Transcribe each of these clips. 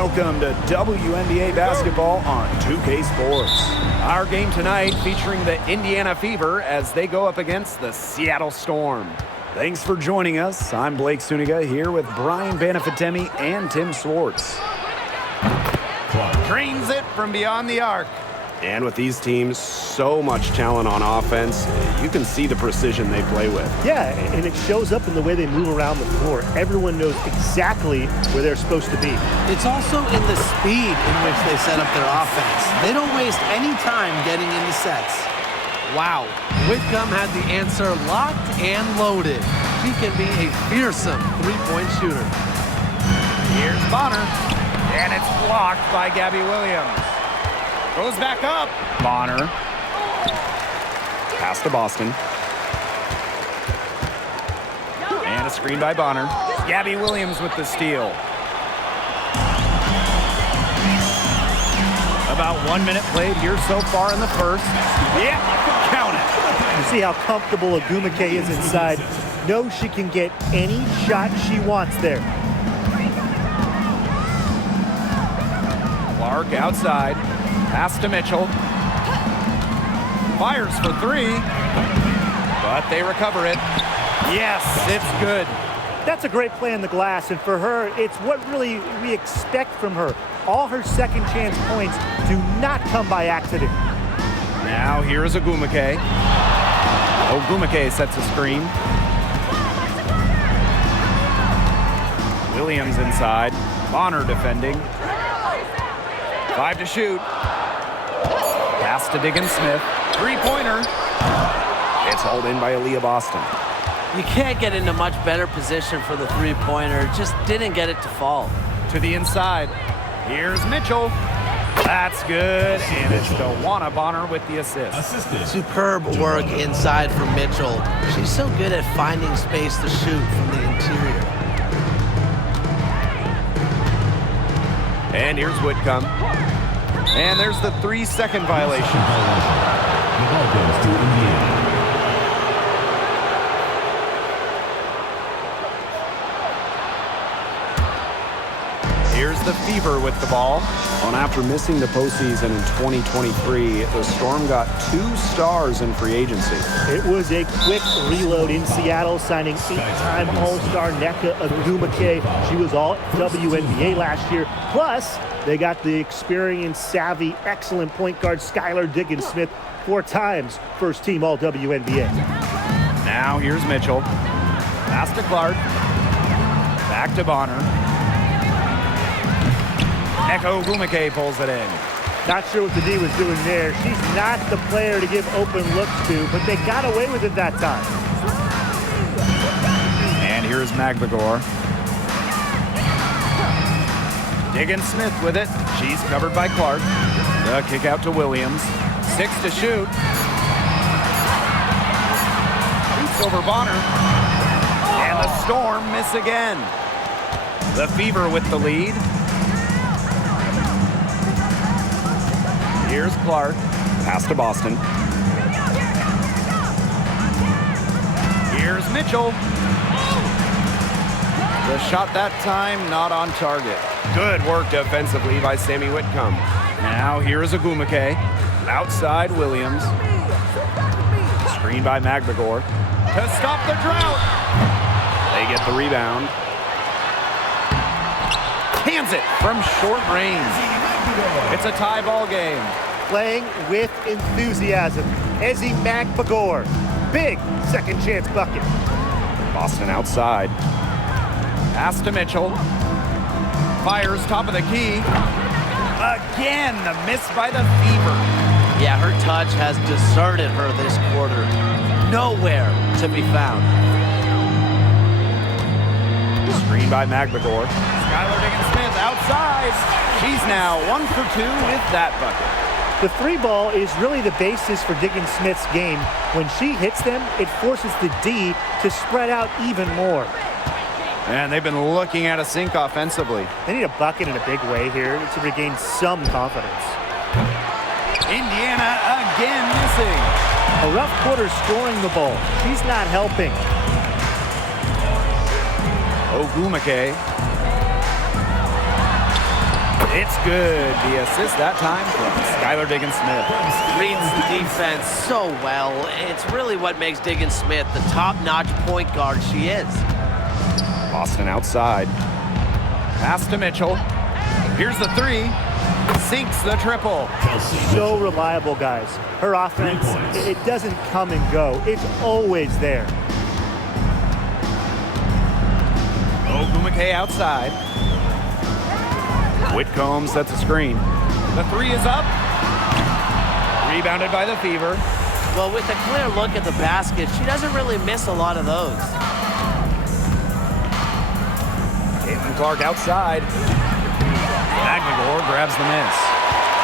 Welcome to WNBA basketball on 2K Sports. Our game tonight featuring the Indiana Fever as they go up against the Seattle Storm. Thanks for joining us. I'm Blake Suniga here with Brian Banafitemi and Tim Swartz. Drains it from beyond the arc. And with these teams, so much talent on offense, you can see the precision they play with. Yeah, and it shows up in the way they move around the floor. Everyone knows exactly where they're supposed to be. It's also in the speed in which they set up their offense. They don't waste any time getting into sets. Wow, Whitcomb had the answer locked and loaded. He can be a fearsome three-point shooter. Here's Bonner, and it's blocked by Gabby Williams. Goes back up. Bonner. Pass to Boston. And a screen by Bonner. Gabby Williams with the steal. About 1 minute played here so far in the first. Yeah, count it. You see how comfortable Agumake is inside. Knows she can get any shot she wants there. Clark outside. Pass to Mitchell. Fires for three. But they recover it. Yes, it's good. That's a great play on the glass, and for her, it's what really we expect from her. All her second chance points do not come by accident. Now here's Agumake. Agumake sets a screen. Williams inside. Bonner defending. 5 to shoot. Pass to Diggins-Smith. Three-pointer. It's hauled in by Aaliyah Boston. You can't get into much better position for the three-pointer. Just didn't get it to fall. To the inside. Here's Mitchell. That's good. And it's Dawana Bonner with the assist. Superb work inside from Mitchell. She's so good at finding space to shoot from the interior. And here's Whitcomb. And there's the 3-second violation. The ball goes to Indiana. Here's the Fever with the ball. And after missing the postseason in 2023, the Storm got 2 stars in free agency. It was a quick reload in Seattle, signing 8-time All-Star Nneka Agumake. She was all WNBA last year. Plus, they got the experienced, savvy, excellent point guard Skylar Diggins-Smith, 4 times first-team All-WNBA. Now here's Mitchell. Pass to Clark. Back to Bonner. Nneka Agumake pulls it in. Not sure what the D was doing there. She's not the player to give open looks to, but they got away with it that time. And here's Magbagor. Diggins-Smith with it. She's covered by Clark. The kick out to Williams. 6 to shoot. Shoots over Bonner. And the Storm miss again. The Fever with the lead. Here's Clark. Pass to Boston. Here's Mitchell. The shot that time not on target. Good work defensively by Sammy Whitcomb. Now here's Agumake. Outside Williams. Screen by Magbagor. To stop the drought. They get the rebound. Hands it from short range. It's a tie ball game. Playing with enthusiasm. Ezi Magbagor. Big second chance bucket. Boston outside. Pass to Mitchell. Fires top of the key. Again, the miss by the Fever. Yeah, her touch has deserted her this quarter. Nowhere to be found. Screen by Magbagor. Skylar Diggins-Smith outside. She's now 1 for 2 with that bucket. The 3 ball is really the basis for Diggins-Smith's game. When she hits them, it forces the D to spread out even more. And they've been looking at a sink offensively. They need a bucket in a big way here to regain some confidence. Indiana again missing. A rough quarter scoring the ball. She's not helping. Agumake. It's good. The assist that time from Skylar Diggins-Smith. Reads the defense so well. It's really what makes Diggins-Smith the top-notch point guard she is. Boston outside. Pass to Mitchell. Here's the three. Sinks the triple. So reliable, guys. Her offense, it doesn't come and go. It's always there. Ogumake outside. Whitcomb sets a screen. The three is up. Rebounded by the Fever. Well, with a clear look at the basket, she doesn't really miss a lot of those. Caitlin Clark outside. Magmagor grabs the miss.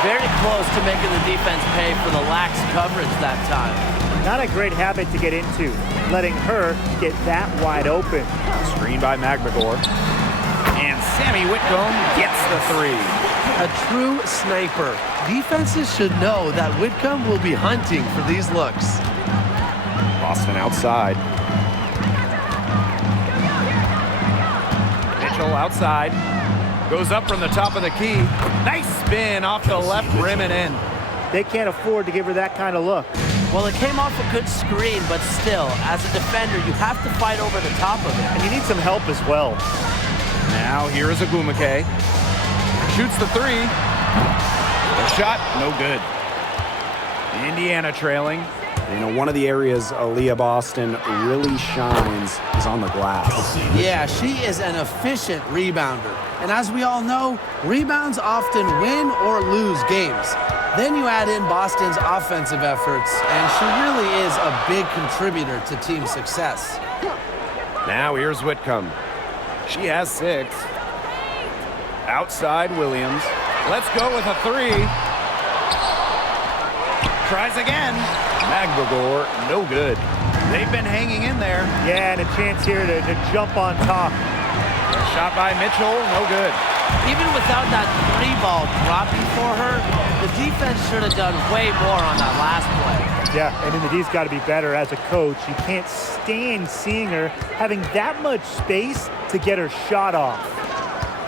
Very close to making the defense pay for the lax coverage that time. Not a great habit to get into, letting her get that wide open. Screen by Magmagor. And Sammy Whitcomb gets the three. A true sniper. Defenses should know that Whitcomb will be hunting for these looks. Boston outside. Mitchell outside. Goes up from the top of the key. Nice spin off the left rim and in. They can't afford to give her that kind of look. Well, it came off a good screen, but still, as a defender, you have to fight over the top of it. And you need some help as well. Now here is Ogumake. Shoots the three. The shot, no good. Indiana trailing. You know, one of the areas Aaliyah Boston really shines is on the glass. Yeah, she is an efficient rebounder. And as we all know, rebounds often win or lose games. Then you add in Boston's offensive efforts, and she really is a big contributor to team success. Now here's Whitcomb. She has 6. Outside Williams. Let's go with a three. Tries again. Magmagor, no good. They've been hanging in there. Yeah, and a chance here to jump on top. Shot by Mitchell, no good. Even without that three ball dropping for her, the defense should have done way more on that last play. Yeah, and D's got to be better as a coach. You can't stand seeing her having that much space to get her shot off.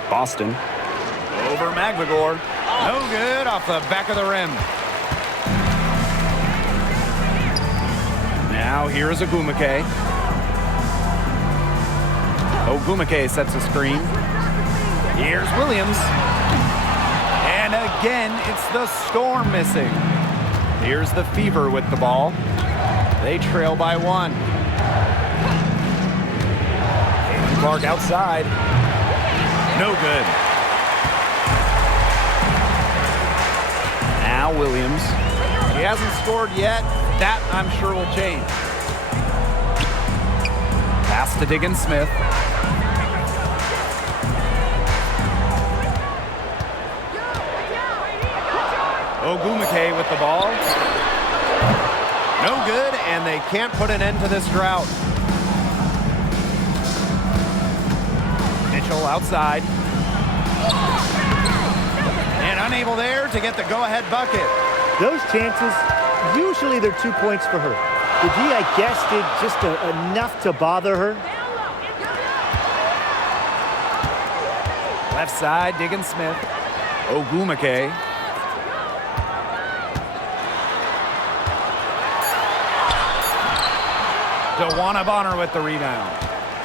Boston over Magmagor. No good off the back of the rim. Now here is Ogumake. Ogumake sets a screen. Here's Williams. And again, it's the Storm missing. Here's the Fever with the ball. They trail by 1. Caitlin Clark outside. No good. Now Williams. He hasn't scored yet. That, I'm sure, will change. Pass to Diggins-Smith. Ogumake with the ball. No good, and they can't put an end to this drought. Mitchell outside. And unable there to get the go-ahead bucket. Those chances, usually they're 2 points for her. The D, I guess, did just enough to bother her. Left side, Diggins-Smith. Ogumake. DeWanna Bonner with the rebound.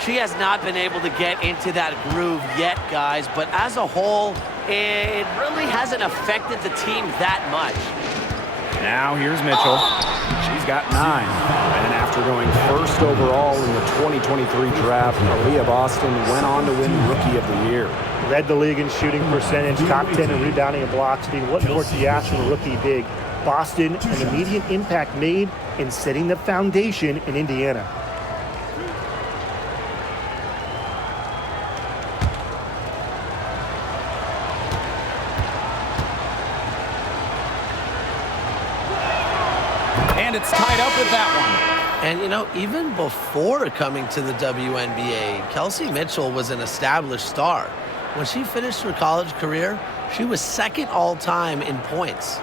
She has not been able to get into that groove yet, guys, but as a whole, it really hasn't affected the team that much. Now here's Mitchell. She's got 9. And after going first overall in the 2023 draft, Aaliyah Boston went on to win Rookie of the Year. Led the league in shooting percentage, top 10 in rebounding and blocks. I mean, what more do you ask from a rookie big? Boston, an immediate impact made in setting the foundation in Indiana. And it's tied up with that one. And, you know, even before coming to the WNBA, Kelsey Mitchell was an established star. When she finished her college career, she was second all-time in points.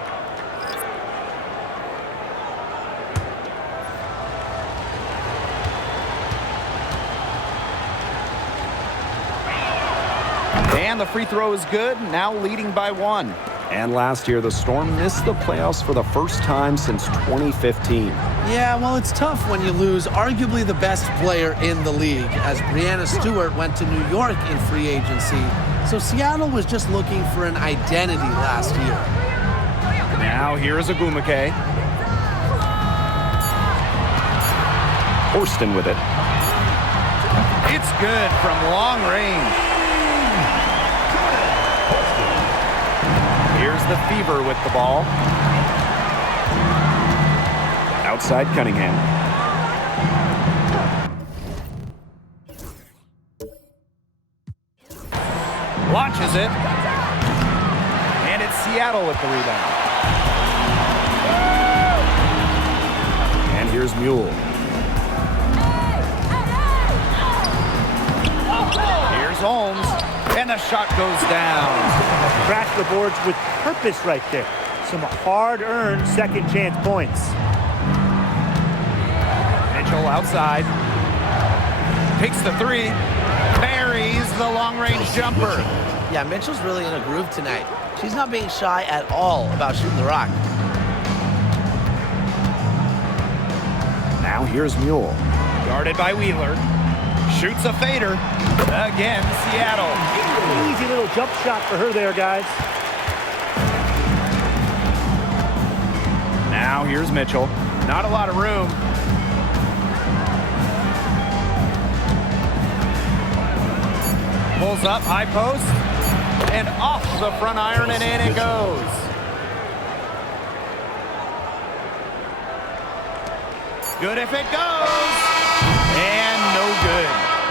And the free throw is good, now leading by 1. And last year, the Storm missed the playoffs for the first time since 2015. Yeah, well, it's tough when you lose arguably the best player in the league, as Breanna Stewart went to New York in free agency. So Seattle was just looking for an identity last year. Now here is Agumake. Horston with it. It's good from long range. Here's the Fever with the ball. Outside Cunningham. Launches it. And it's Seattle with the rebound. And here's Mule. Here's Holmes. And the shot goes down. Crash the boards with purpose right there. Some hard-earned second-chance points. Mitchell outside. Takes the 3. Buries the long-range jumper. Yeah, Mitchell's really in a groove tonight. She's not being shy at all about shooting the rock. Now here's Mule. Guarded by Wheeler. Shoots a fader. Again, Seattle. Easy little jump shot for her there, guys. Now here's Mitchell. Not a lot of room. Pulls up, high post. And off the front iron, and in it goes. Good if it goes. And no good.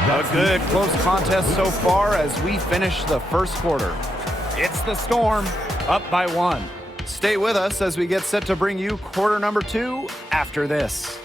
A good close contest so far as we finish the first quarter. It's the Storm up by 1. Stay with us as we get set to bring you quarter number 2 after this.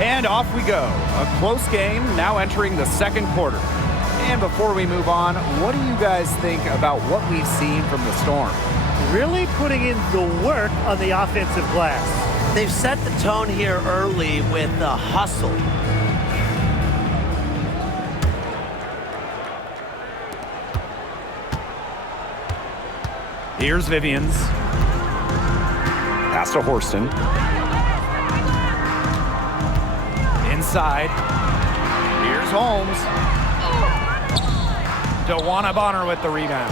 And off we go. A close game now entering the second quarter. And before we move on, what do you guys think about what we've seen from the Storm? Really putting in the work on the offensive glass. They've set the tone here early with the hustle. Here's Vivians. Pass to Horston. Inside. Here's Holmes. DeWanna Bonner with the rebound.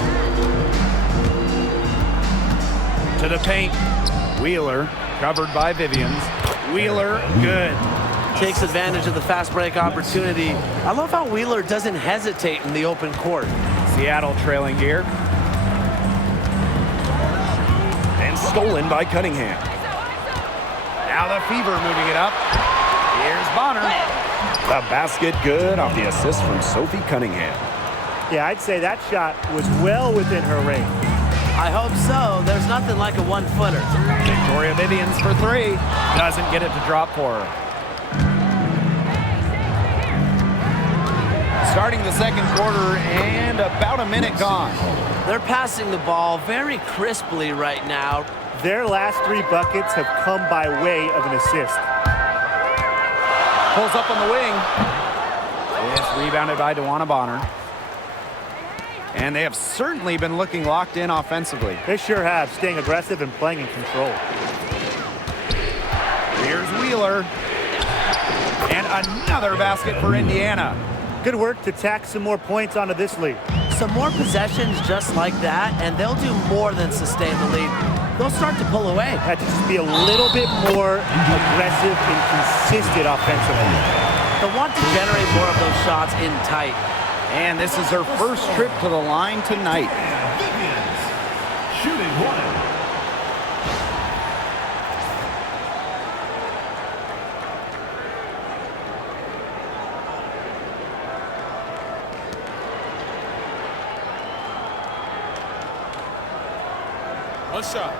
To the paint. Wheeler, covered by Vivians. Wheeler, good. Takes advantage of the fast break opportunity. I love how Wheeler doesn't hesitate in the open court. Seattle trailing here. And stolen by Cunningham. Now the Fever moving it up. Here's Bonner. The basket good off the assist from Sophie Cunningham. Yeah, I'd say that shot was well within her range. I hope so. There's nothing like a one-footer. Victoria Vivians for three. Doesn't get it to drop for her. Starting the second quarter and about a minute gone. They're passing the ball very crisply right now. Their last 3 buckets have come by way of an assist. Pulls up on the wing. It's rebounded by DeWanna Bonner. And they have certainly been looking locked in offensively. They sure have, staying aggressive and playing in control. Here's Wheeler. And another basket for Indiana. Good work to tack some more points onto this lead. Some more possessions just like that, and they'll do more than sustain the lead. They'll start to pull away. Had to just be a little bit more aggressive and consistent offensively. They'll want to generate more of those shots in tight. And this is her first trip to the line tonight. Vivians, shooting 1. One shot.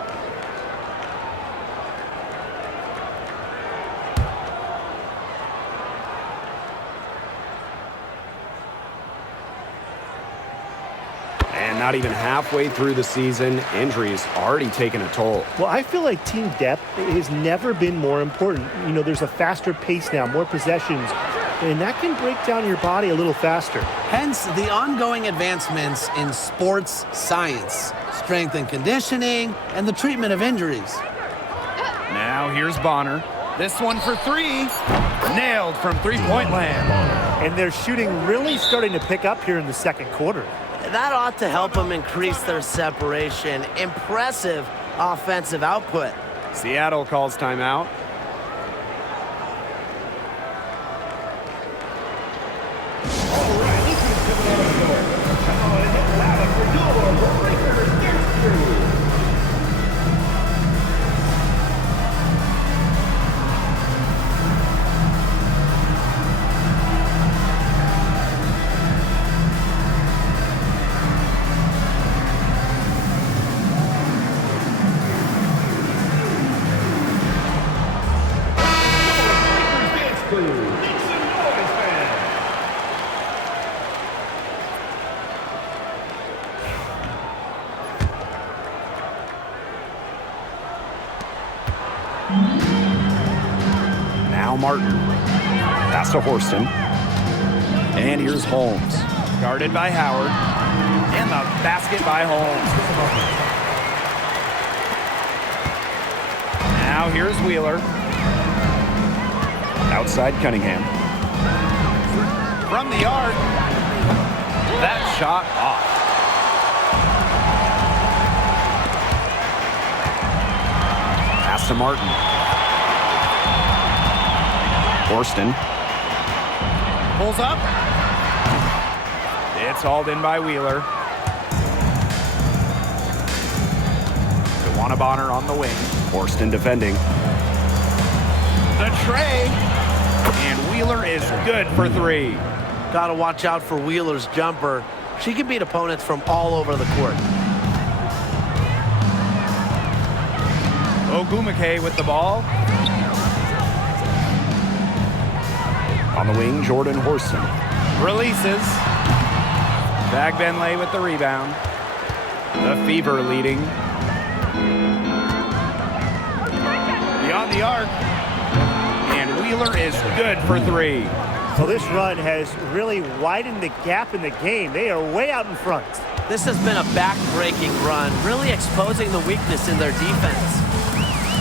And not even halfway through the season, injuries already taken a toll. Well, I feel like team depth has never been more important. You know, there's a faster pace now, more possessions, and that can break down your body a little faster. Hence the ongoing advancements in sports science, strength and conditioning, and the treatment of injuries. Now here's Bonner. This one for three. Nailed from three-point land. And their shooting really starting to pick up here in the second quarter. That ought to help them increase their separation. Impressive offensive output. Seattle calls timeout. Now Martin. Pass to Horston. And here's Holmes. Guarded by Howard. And the basket by Holmes. Now here's Wheeler. Outside Cunningham. From the arc. That shot off. Pass to Martin. Horston. Pulls up. It's hauled in by Wheeler. DeWanna Bonner on the wing. Horston defending. The tray. And Wheeler is good for three. Got to watch out for Wheeler's jumper. She can beat opponents from all over the court. Ogumake with the ball. On the wing, Jordan Horston. Releases. Bagbenlay with the rebound. The Fever leading. Beyond the arc. And Wheeler is good for three. Well, this run has really widened the gap in the game. They are way out in front. This has been a back-breaking run, really exposing the weakness in their defense.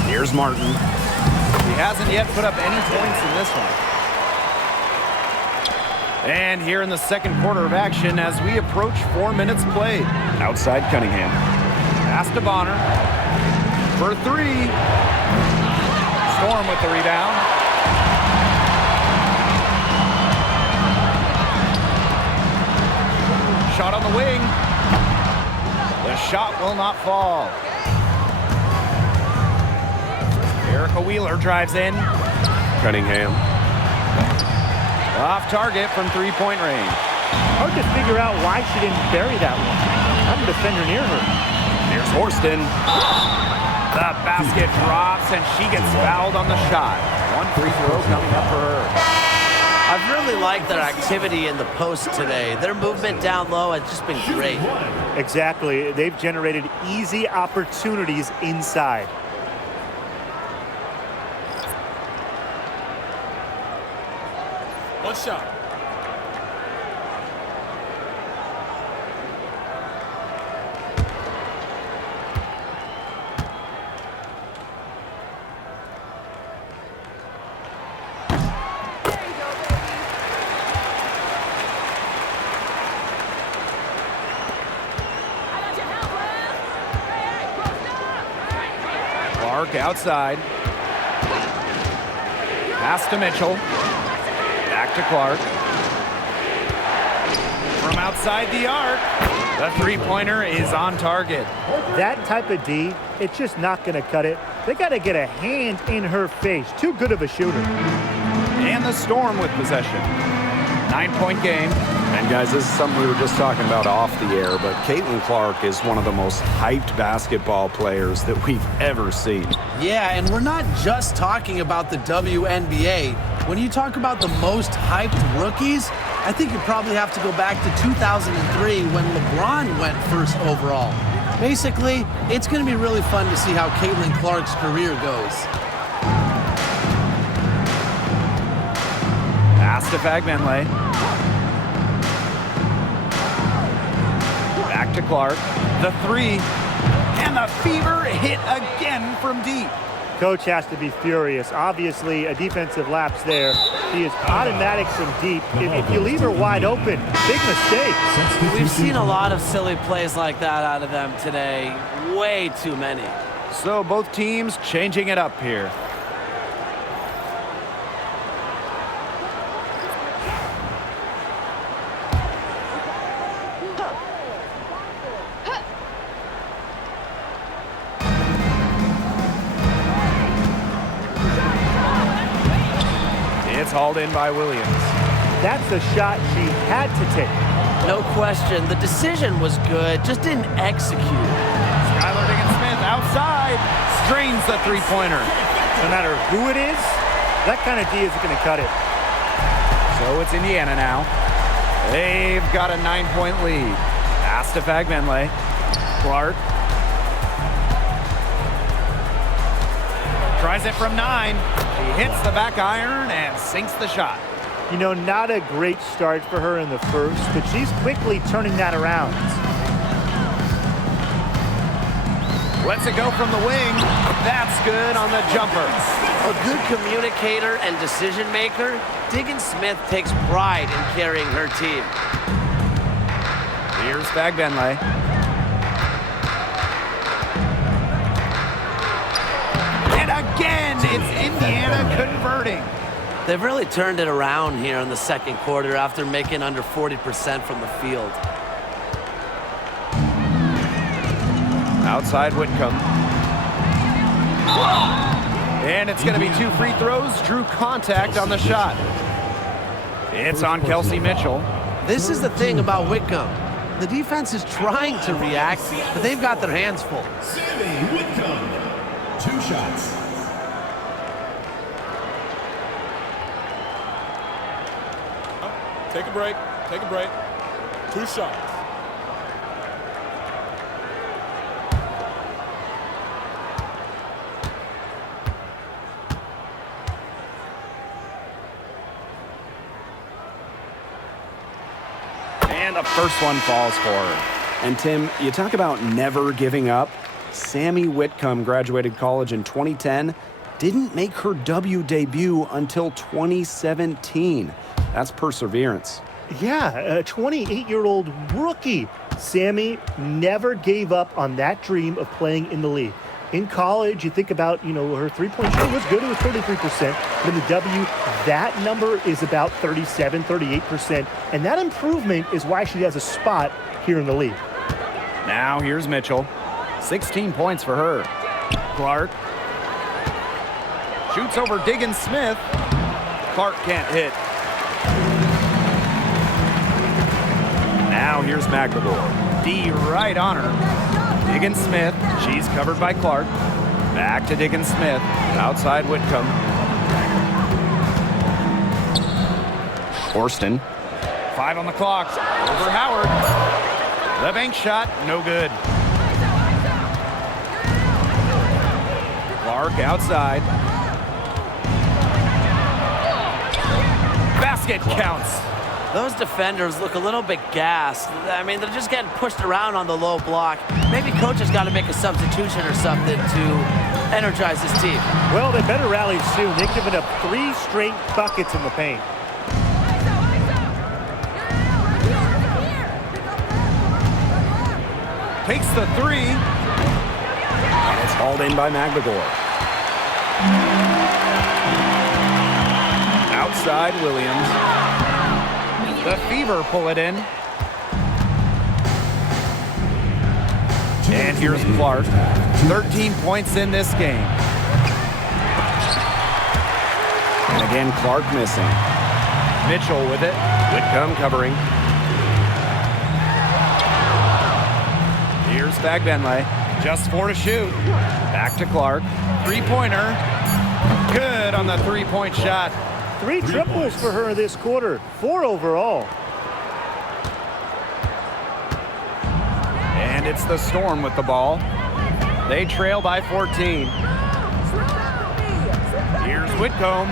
Here's Martin. He hasn't yet put up any points in this one. And here in the second quarter of action as we approach 4 minutes played. Outside Cunningham. Pass to Bonner. For three. Storm with the rebound. Shot on the wing. The shot will not fall. Erica Wheeler drives in. Cunningham. Off target from three-point range. Hard to figure out why she didn't bury that one. Not a defender near her. Here's Horston. The basket drops, and she gets fouled on the shot. One free throw coming up for her. I've really liked their activity in the post today. Their movement down low has just been great. Exactly. They've generated easy opportunities inside. One shot. Clark outside. Pass to Mitchell. Back to Clark. From outside the arc, the three-pointer is on target. That type of D, it's just not going to cut it. They got to get a hand in her face. Too good of a shooter. And the Storm with possession. 9-point game. And guys, this is something we were just talking about off the air, but Caitlin Clark is one of the most hyped basketball players that we've ever seen. Yeah, and we're not just talking about the WNBA. When you talk about the most hyped rookies, I think you probably have to go back to 2003 when LeBron went first overall. Basically, it's going to be really fun to see how Caitlin Clark's career goes. Pass to Bagbenlay. Back to Clark. The three. And the Fever hit again from deep. Coach has to be furious. Obviously, a defensive lapse there. She is automatic from deep. If you leave her wide open, big mistake. We've seen a lot of silly plays like that out of them today. Way too many. So both teams changing it up here. It's hauled in by Williams. That's a shot she had to take. No question. The decision was good, just didn't execute. Skylar Diggins-Smith outside, strains the three-pointer. No matter who it is, that kind of D isn't going to cut it. So it's Indiana now. They've got a 9-point lead. Pass to Bagbenlay. Clark. Tries it from 9. He hits the back iron and sinks the shot. You know, not a great start for her in the first, but she's quickly turning that around. Lets it go from the wing. That's good on the jumper. A good communicator and decision maker, Diggins-Smith takes pride in carrying her team. Here's Bagbenlay. And again, it's Indiana converting. They've really turned it around here in the second quarter after making under 40% from the field. Outside Whitcomb. And it's going to be 2 free throws. Drew contact on the shot. It's on Kelsey Mitchell. This is the thing about Whitcomb. The defense is trying to react, but they've got their hands full. Sammy Whitcomb. 2 shots. Take a break. Take a break. 2 shots. And the first one falls for her. And Tim, you talk about never giving up. Sammy Whitcomb graduated college in 2010, didn't make her W debut until 2017. That's perseverance. Yeah, a 28-year-old rookie. Sammy never gave up on that dream of playing in the league. In college, you think about, her three-point shooting was good. It was 33%. But in the W, that number is about 37, 38%. And that improvement is why she has a spot here in the league. Now here's Mitchell. 16 points for her. Clark shoots over Diggins Smith. Clark can't hit. Now here's McLemore. D right on her. Diggins Smith. She's covered by Clark. Back to Diggins Smith. Outside Whitcomb. Orston. 5 on the clock. Over Howard. The bank shot. No good. Clark outside. Basket counts. Those defenders look a little bit gassed. I mean, they're just getting pushed around on the low block. Maybe coach has got to make a substitution or something to energize his team. Well, they better rally soon. They've given up 3 straight buckets in the paint. Takes the 3. And it's hauled in by McLemore. Outside Williams. The Fever pull it in. And here's Clark. 13 points in this game. And again, Clark missing. Mitchell with it. Whitcomb covering. Here's Fagbenle. Just 4 to shoot. Back to Clark. 3-pointer. Good on the 3-point shot. 3 triples for her this quarter. 4 overall. And it's the Storm with the ball. They trail by 14. Here's Whitcomb.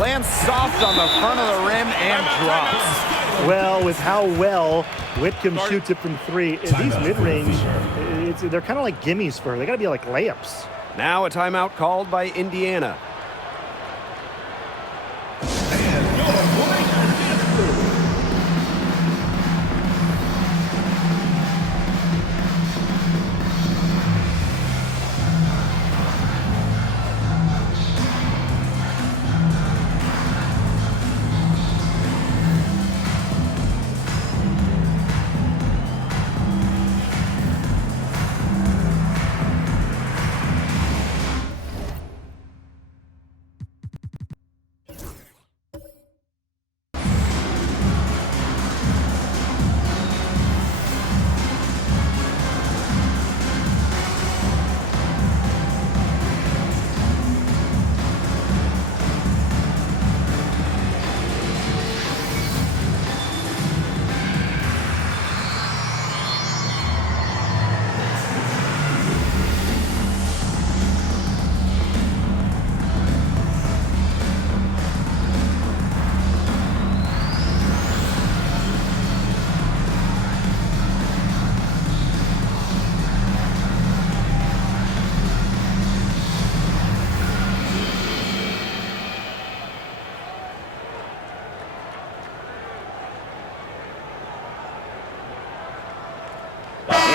Lands soft on the front of the rim and drops. Well, with how well Whitcomb shoots it from 3, these mid-range, they're kind of like gimmies for her. They got to be like layups. Now a timeout called by Indiana.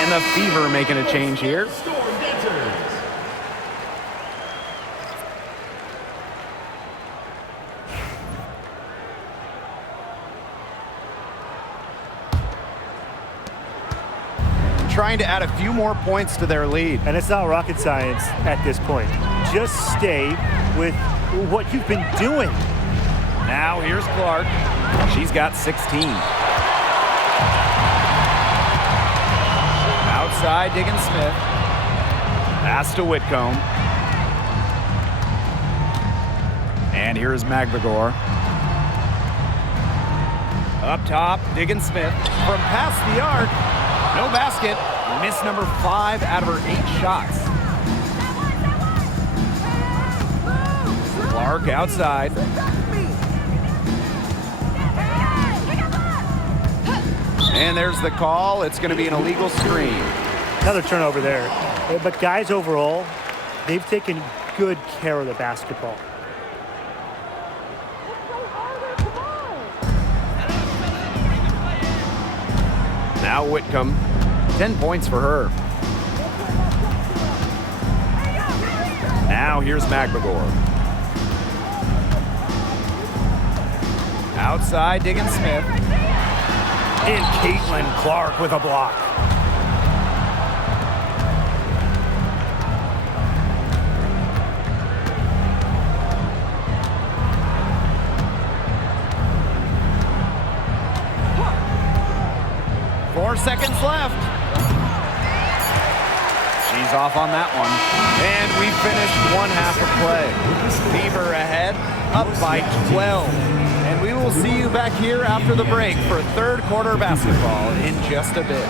And the Fever making a change here. Trying to add a few more points to their lead. And it's not rocket science at this point. Just stay with what you've been doing. Now here's Clark. She's got 16. Outside Diggins Smith. Pass to Whitcomb. And here's McLemore. Up top, Diggin Smith from past the arc. No basket. Miss number 5 out of her 8 shots. Clark outside. And there's the call. It's going to be an illegal screen. Another turnover there. But guys, overall, they've taken good care of the basketball. Now Whitcomb, 10 points for her. Now here's McBagor. Outside, Diggin Smith. And Caitlin Clark with a block. Four seconds left. She's off on that one. And we finished one half of play. Beaver ahead, up by 12. And we will see you back here after the break for third quarter basketball in just a bit.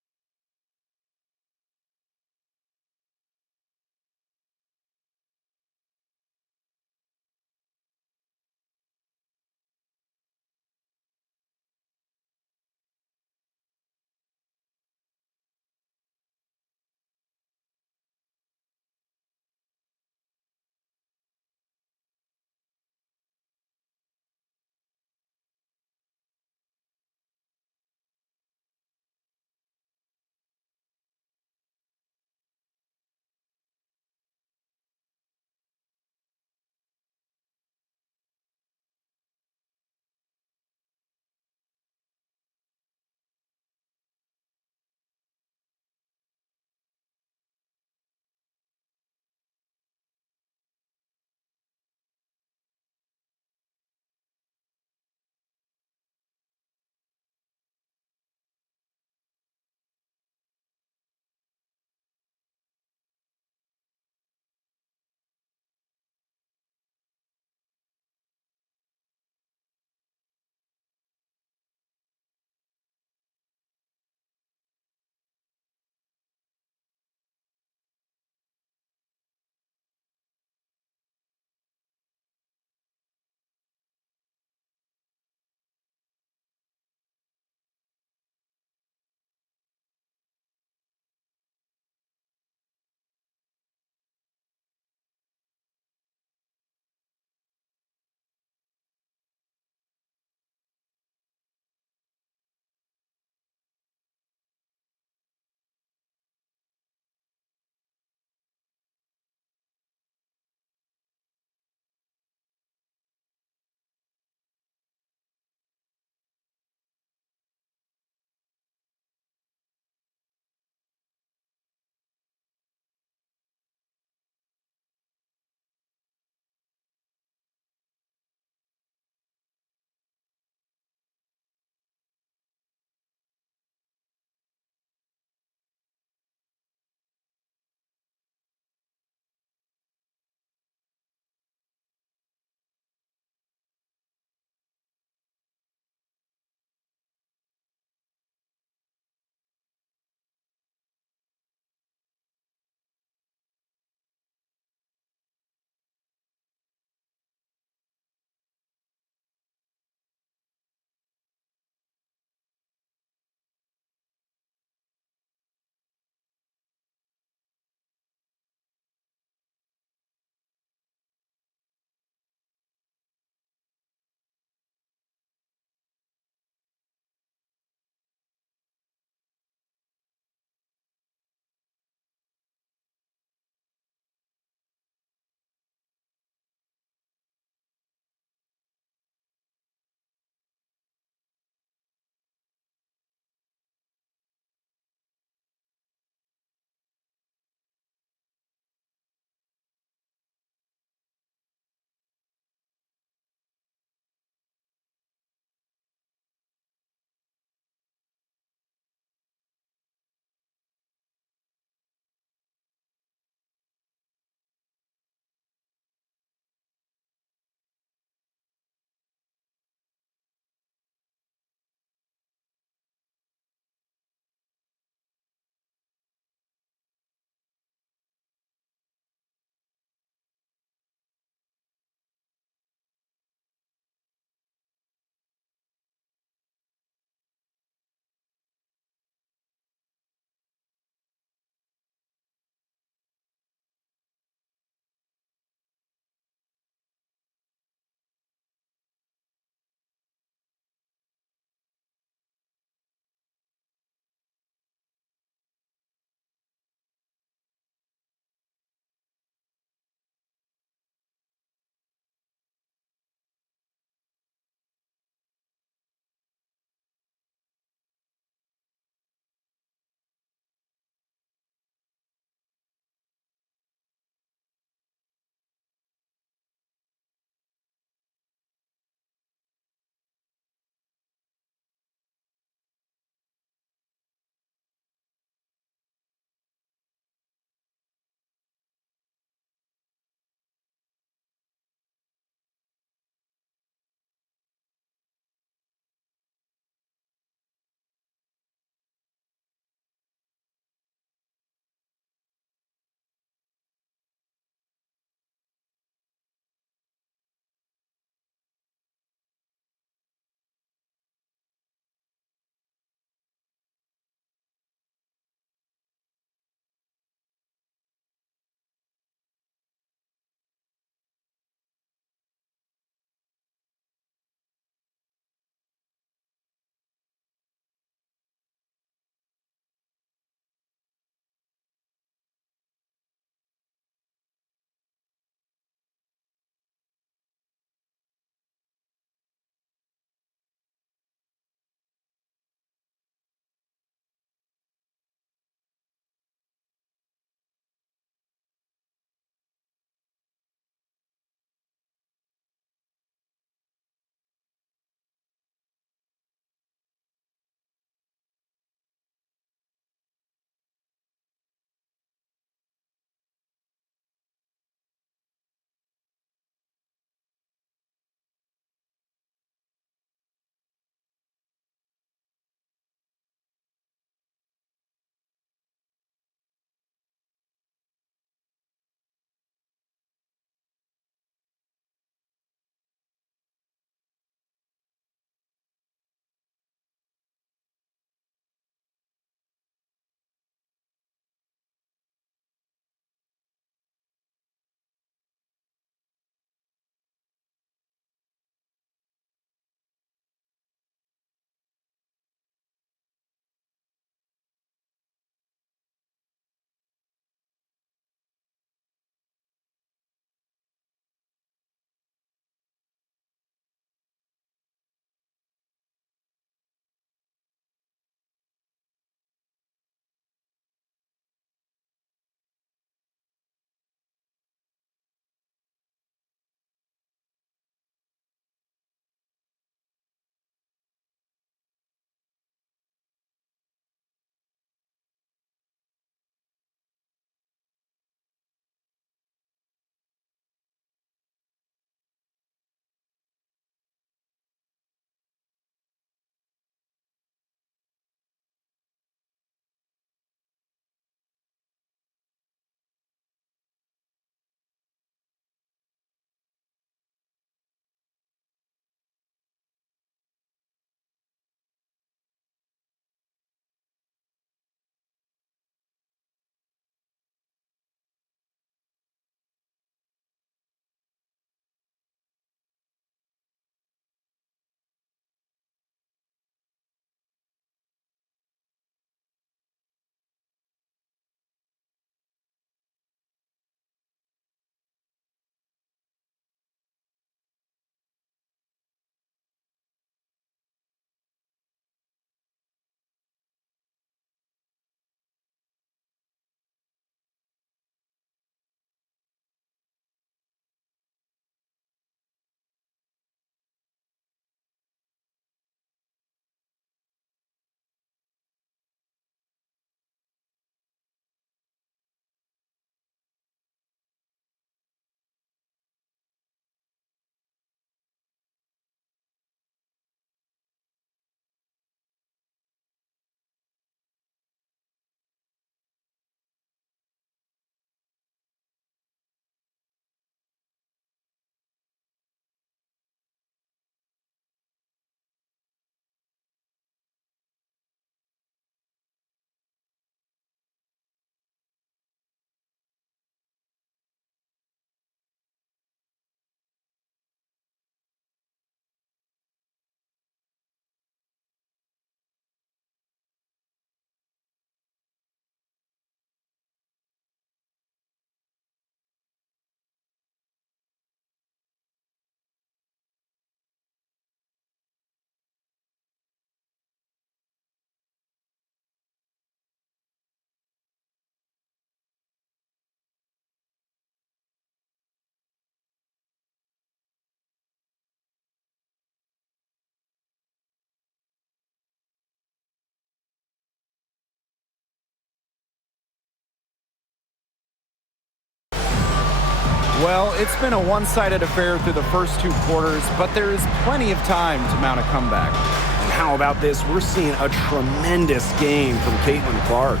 Well, it's been a one-sided affair through the first 2 quarters, but there is plenty of time to mount a comeback. And how about this? We're seeing a tremendous game from Caitlin Clark.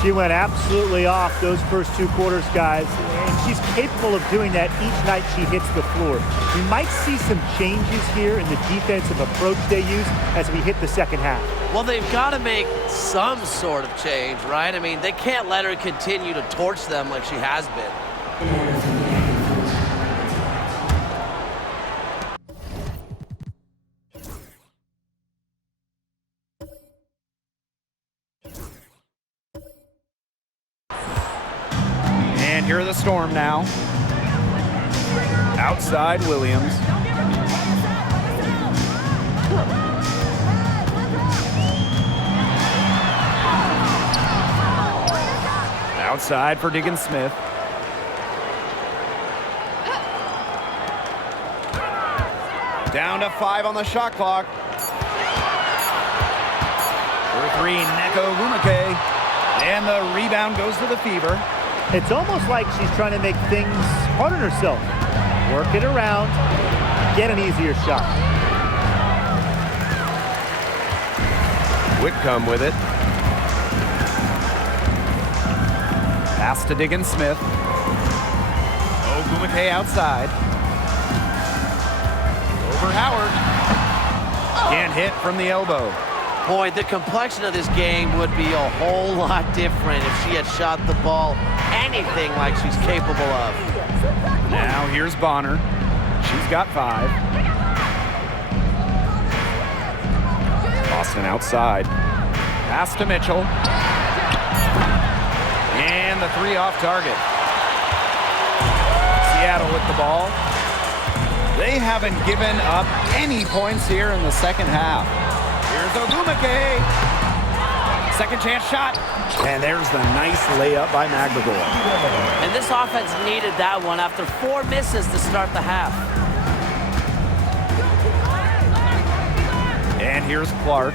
She went absolutely off those first 2 quarters, guys, and she's capable of doing that each night she hits the floor. We might see some changes here in the defensive approach they use as we hit the second half. Well, they've got to make some sort of change, right? I mean, they can't let her continue to torch them like she has been. And here are the Storm now. Outside Williams. Outside for Diggins Smith. Down to 5 on the shot clock. For 3, Neko Gumake. And the rebound goes to the Fever. It's almost like she's trying to make things hard on herself. Work it around, get an easier shot. Whitcomb with it. Pass to Diggins Smith. Gumake outside. Over Howard. Can't hit from the elbow. Boy, the complexion of this game would be a whole lot different if she had shot the ball anything like she's capable of. Now here's Bonner. She's got 5. Boston outside. Pass to Mitchell. And the 3 off target. Seattle with the ball. They haven't given up any points here in the second half. Here's Ogumake. Second chance shot. And there's the nice layup by McGregor. And this offense needed that one after 4 misses to start the half. And here's Clark.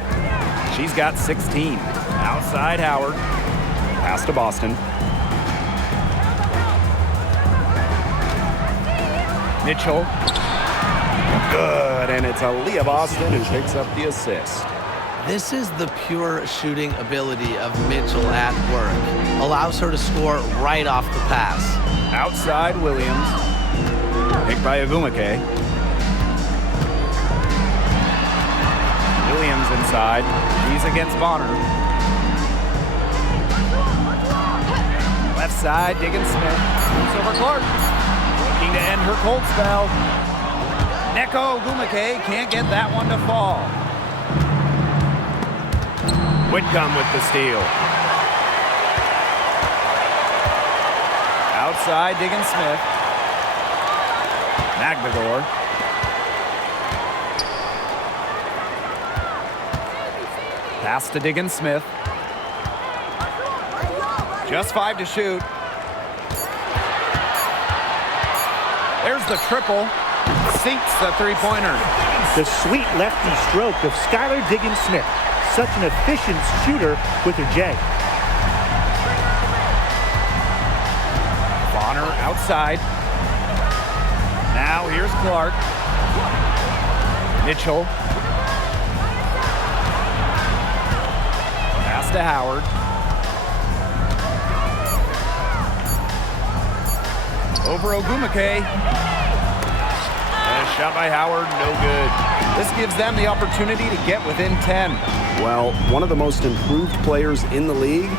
She's got 16. Outside Howard. Pass to Boston. Mitchell. Good, and it's Aaliyah Boston who picks up the assist. This is the pure shooting ability of Mitchell at work. Allows her to score right off the pass. Outside Williams. Picked by Ogumake. Williams inside. He's against Bonner. Left side, Diggins Smith. Moves over Clark. Looking to end her cold spell. Neko Ogumake can't get that one to fall. Whitcomb with the steal. Outside, Diggins Smith. McGregor. Pass to Diggins Smith. Just 5 to shoot. There's the triple. Sinks the 3-pointer. The sweet lefty stroke of Skylar Diggins Smith. Such an efficient shooter with her J. Bonner outside. Now here's Clark. Mitchell. Pass to Howard. Over Ogumake. And a shot by Howard, no good. This gives them the opportunity to get within 10. Well, one of the most improved players in the league,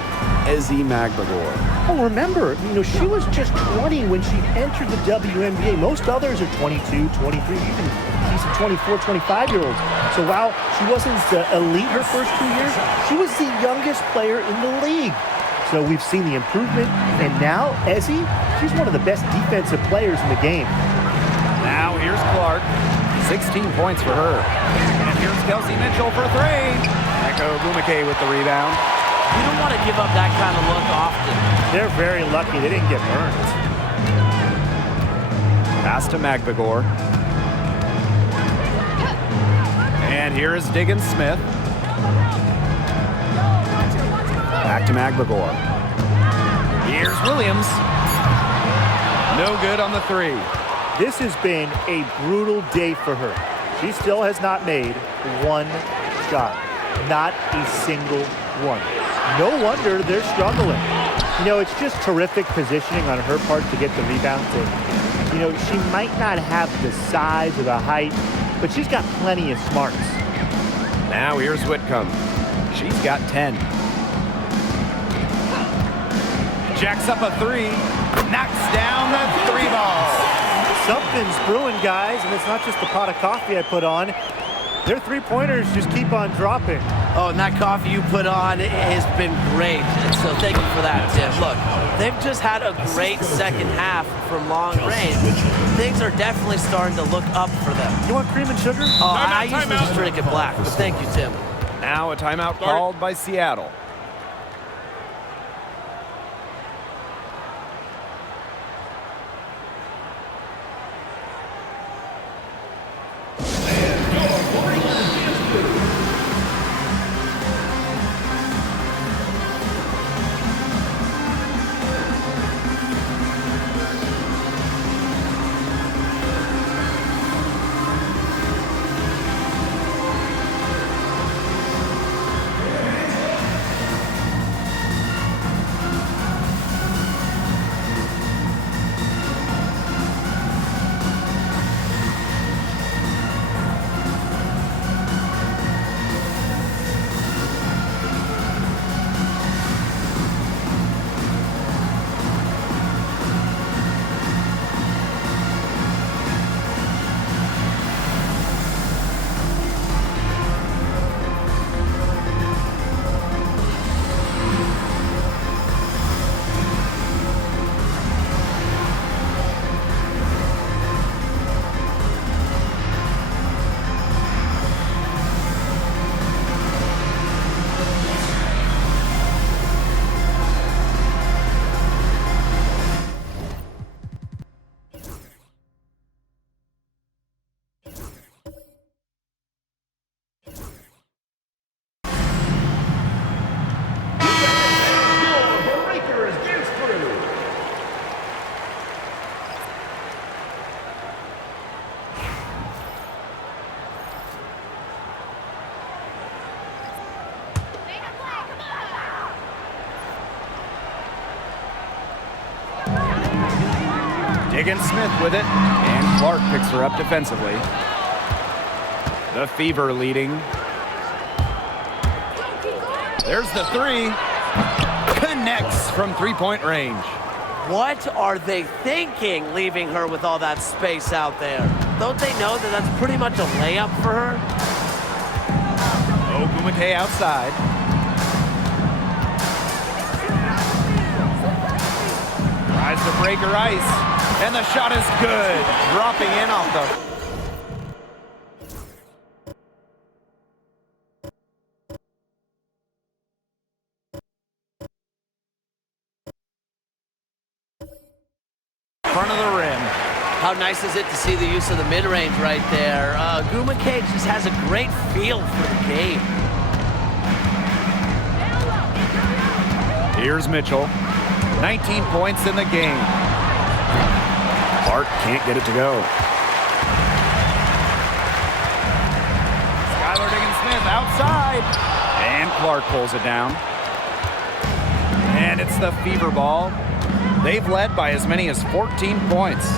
Ezzie McGregor. Oh, remember, she was just 20 when she entered the WNBA. Most others are 22, 23, even she's a 24, 25-year-old. So while she wasn't the elite her first 2 years, she was the youngest player in the league. So we've seen the improvement, and now Ezzie, she's one of the best defensive players in the game. Now here's Clark, 16 points for her. And here's Kelsey Mitchell for 3. Neko Ogumake with the rebound. You don't want to give up that kind of look often. They're very lucky they didn't get burned. Pass to McGregor. And here is Diggins Smith. Back to McGregor. Here's Williams. No good on the three. This has been a brutal day for her. She still has not made one shot. Not a single one. No wonder they're struggling. You know, it's just terrific positioning on her part to get the rebound. You know, she might not have the size or the height, but she's got plenty of smarts. Now here's Whitcomb. She's got 10. Jacks up a three. Knocks down the three ball. Something's brewing, guys, and it's not just the pot of coffee I put on. Their three-pointers just keep on dropping. Oh, and that coffee you put on has been great. So thank you for that, Tim. Look, they've just had a great second half from long range. Things are definitely starting to look up for them. You want cream and sugar? I usually just drink it black, but thank you, Tim. Now a timeout called by Seattle. Diggins Smith with it, and Clark picks her up defensively. The Fever leading. There's the three. Connects from three-point range. What are they thinking, leaving her with all that space out there? Don't they know that that's pretty much a layup for her? Ogumake outside. Tries to break her ice. And the shot is good. Dropping in off the... front of the rim. How nice is it to see the use of the mid-range right there? Ogumake just has a great feel for the game. Here's Mitchell. 19 points in the game. Clark can't get it to go. Skylar Diggins-Smith outside. And Clark pulls it down. And it's the Fever ball. They've led by as many as 14 points.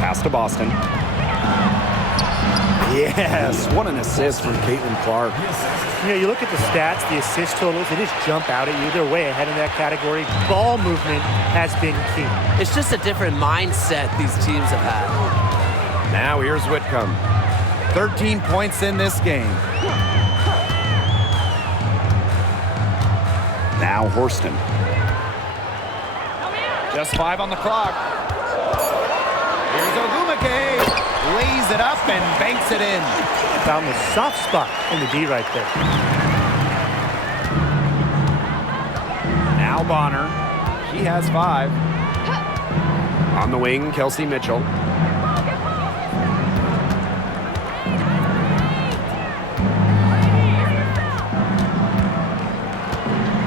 Pass to Boston. Yes, what an assist from Caitlin Clark. You know, you look at the stats, the assist totals, they just jump out at you. They're way ahead in that category. Ball movement has been key. It's just a different mindset these teams have had. Now here's Whitcomb. 13 points in this game. Now Horston. Just 5 on the clock. Here's Ogumake. Lays it up and banks it in. Found the soft spot in the D right there. Now Bonner. She has 5. On the wing, Kelsey Mitchell.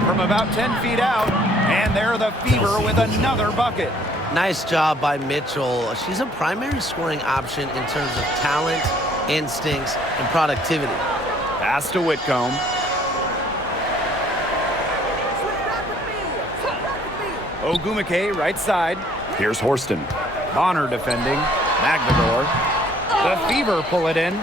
From about 10 feet out, And there the Fever with another bucket. Nice job by Mitchell. She's a primary scoring option in terms of talent, instincts, and productivity. Pass to Whitcomb. Ogumake, right side. Here's Horston. Bonner defending. Magdador. The Fever pull it in.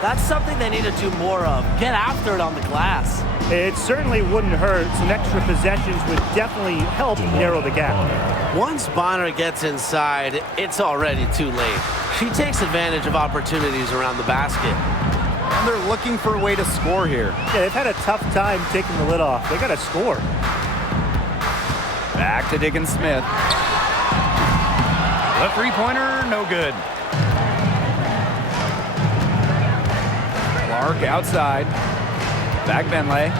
That's something they need to do more of. Get after it on the glass. It certainly wouldn't hurt. Some extra possessions would definitely help narrow the gap. Once Bonner gets inside, it's already too late. She takes advantage of opportunities around the basket. And they're looking for a way to score here. Yeah, they've had a tough time taking the lid off. They got to score. Back to Diggins Smith. The three-pointer, no good. Clark outside. Back Benley.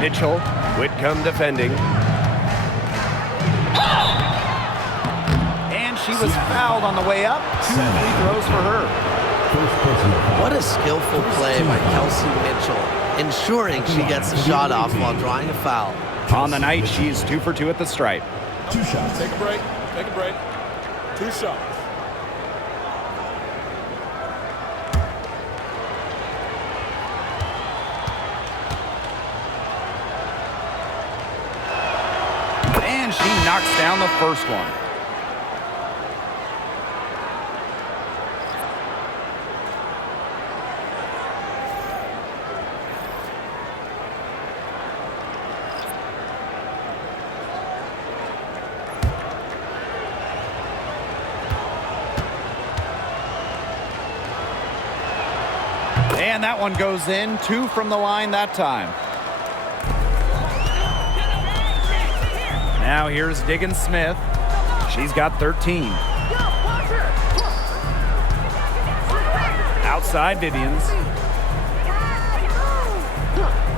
Mitchell. Whitcomb defending. And she was fouled on the way up. 2 free throws for her. What a skillful play by Kelsey Mitchell, ensuring she gets the shot off while drawing a foul. On the night, she's 2 for 2 at the stripe. 2 shots. Take a break. Take a break. 2 shots. And she knocks down the first one. And that one goes in. 2 from the line that time. Now here's Diggins Smith. She's got 13. Outside Vivians.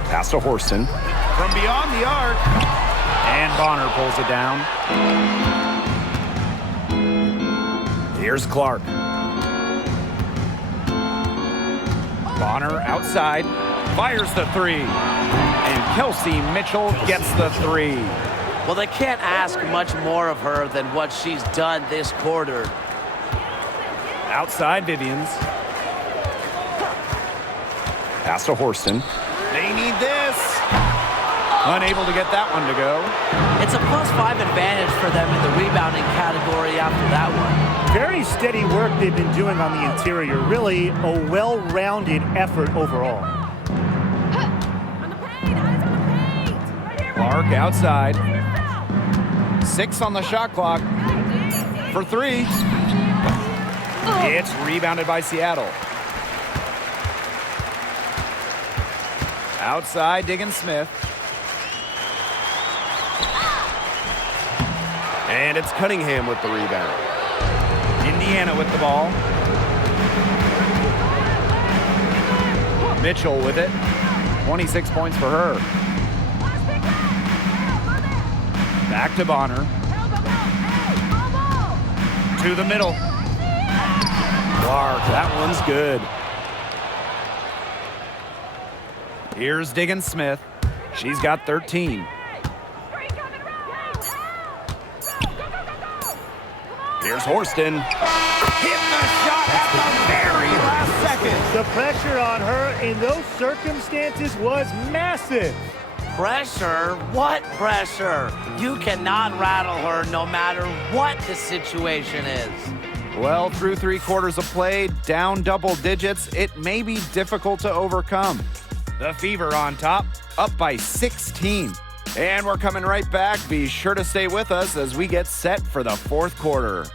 Pass to Horston. From beyond the arc. And Bonner pulls it down. Here's Clark. Bonner outside, fires the 3. And Kelsey Mitchell gets the 3. Well, they can't ask much more of her than what she's done this quarter. Outside Vivians. Pass to Horston. They need this. Unable to get that one to go. It's a +5 advantage for them in the rebounding category after that one. Very steady work they've been doing on the interior. Really a well-rounded effort overall. Clark outside. 6 on the shot clock. For 3. It's rebounded by Seattle. Outside Diggins Smith. And it's Cunningham with the rebound. Indiana with the ball. Mitchell with it. 26 points for her. Back to Bonner. To the middle. Clark, that one's good. Here's Diggins Smith. She's got 13. Here's Horston. Hit the shot at the very last second. The pressure on her in those circumstances was massive. Pressure? What pressure? You cannot rattle her no matter what the situation is. Well, through 3 quarters of play, down double digits, it may be difficult to overcome. The Fever on top, up by 16. And we're coming right back. Be sure to stay with us as we get set for the 4th quarter.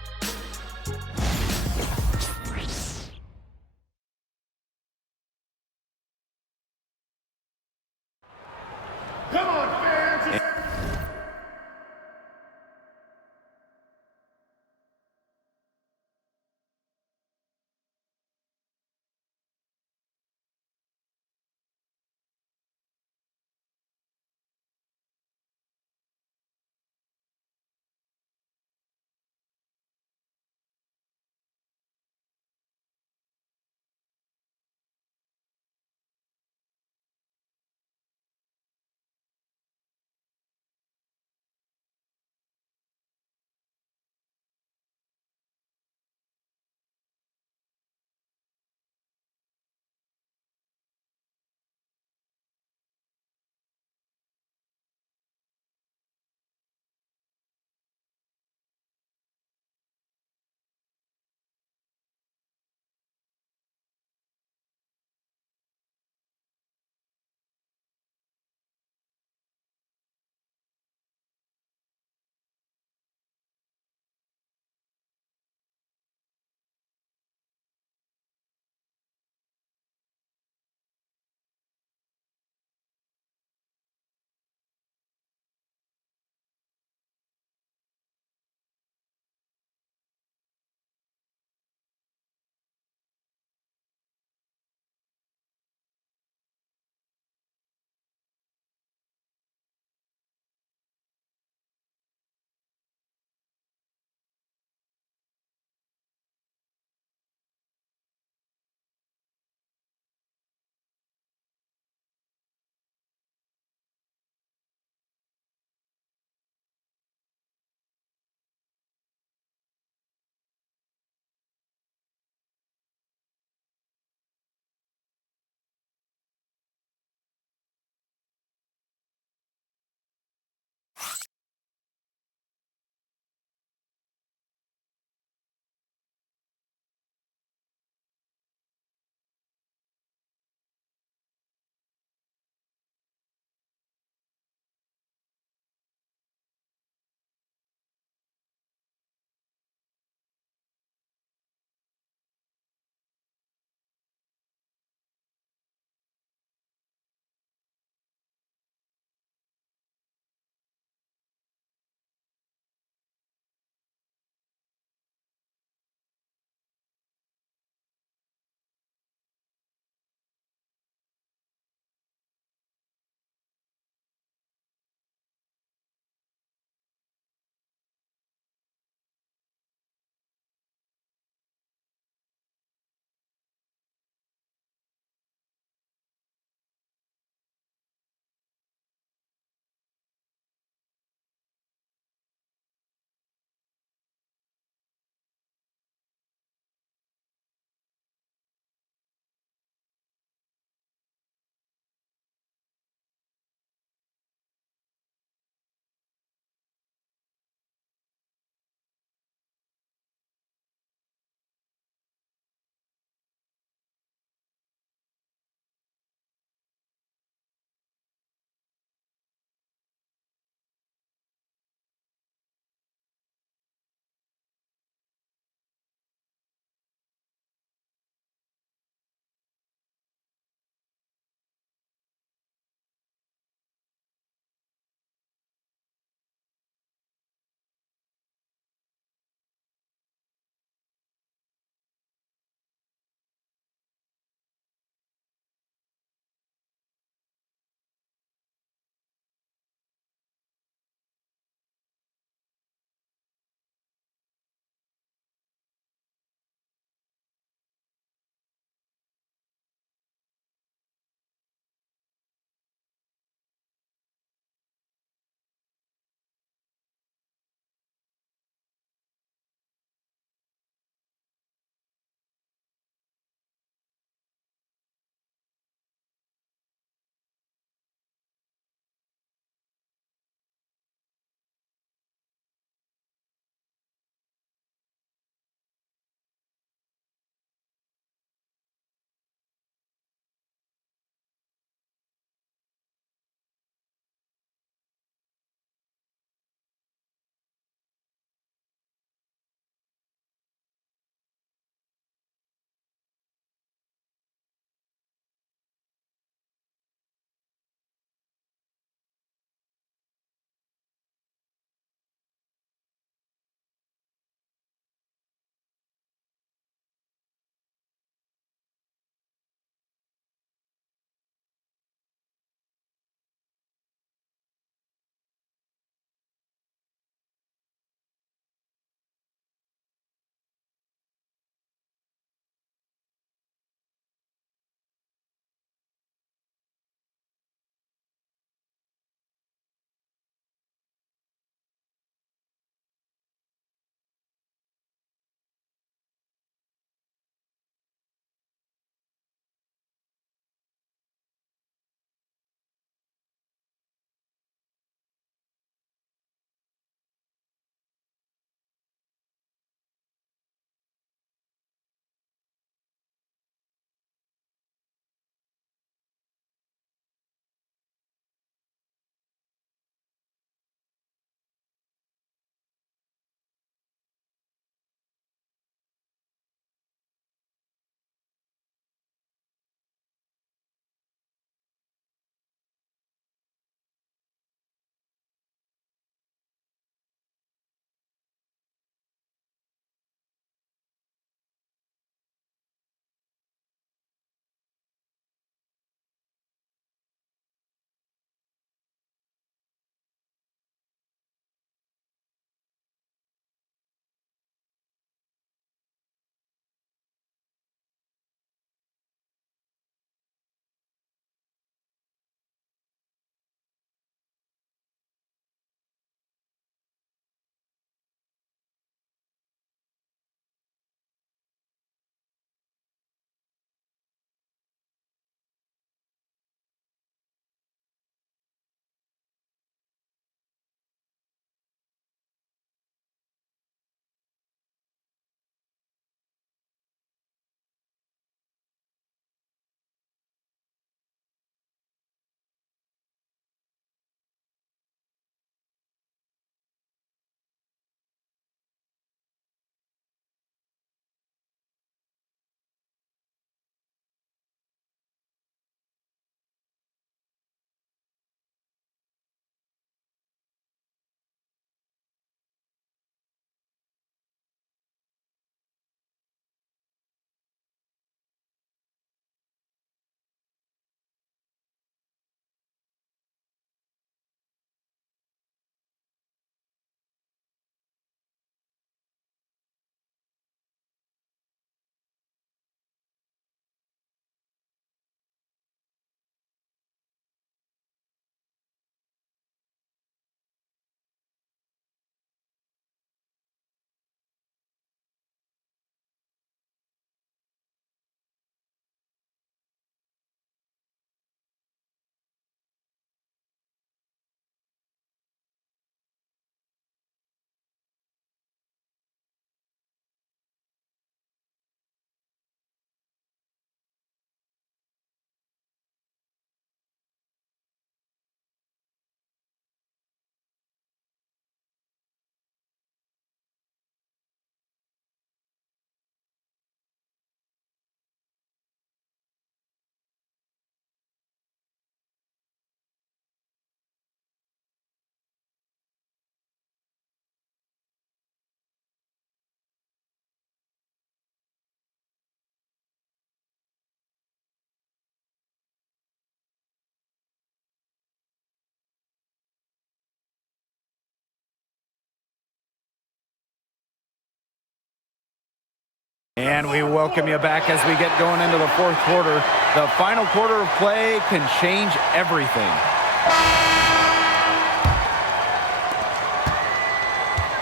And we welcome you back as we get going into the fourth quarter. The final quarter of play can change everything.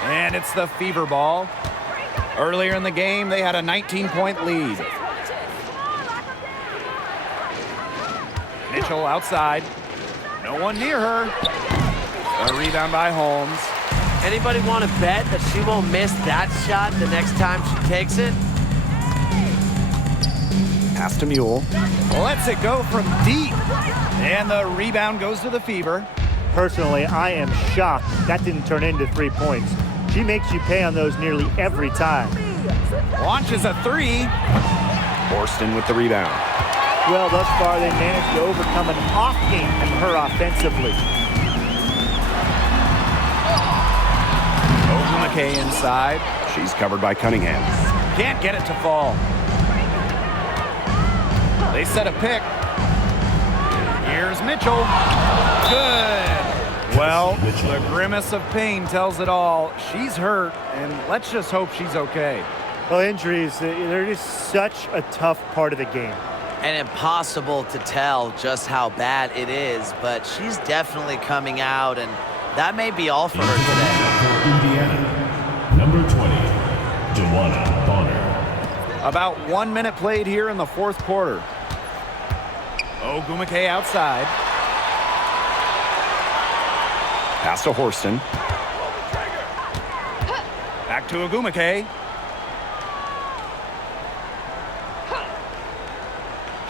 And it's the Fever ball. Earlier in the game, they had a 19-point lead. Mitchell outside. No one near her. A rebound by Holmes. Anybody want to bet that she won't miss that shot the next time she takes it? Pass to Mule. Lets it go from deep. And the rebound goes to the Fever. Personally, I am shocked that didn't turn into 3 points. She makes you pay on those nearly every time. Launches a three. Horston with the rebound. Well, thus far, they managed to overcome an off game from her offensively. McKay inside. She's covered by Cunningham. Can't get it to fall. They set a pick. Here's Mitchell. Good. Well, the grimace of pain tells it all. She's hurt, and let's just hope she's okay. Well, injuries, they're just such a tough part of the game. And impossible to tell just how bad it is, but she's definitely coming out, and that may be all for her today. Indiana, number 20, Joanna Bonner. About 1 minute played here in the fourth quarter. Ogumake outside. Pass to Horston. Back to Ogumake.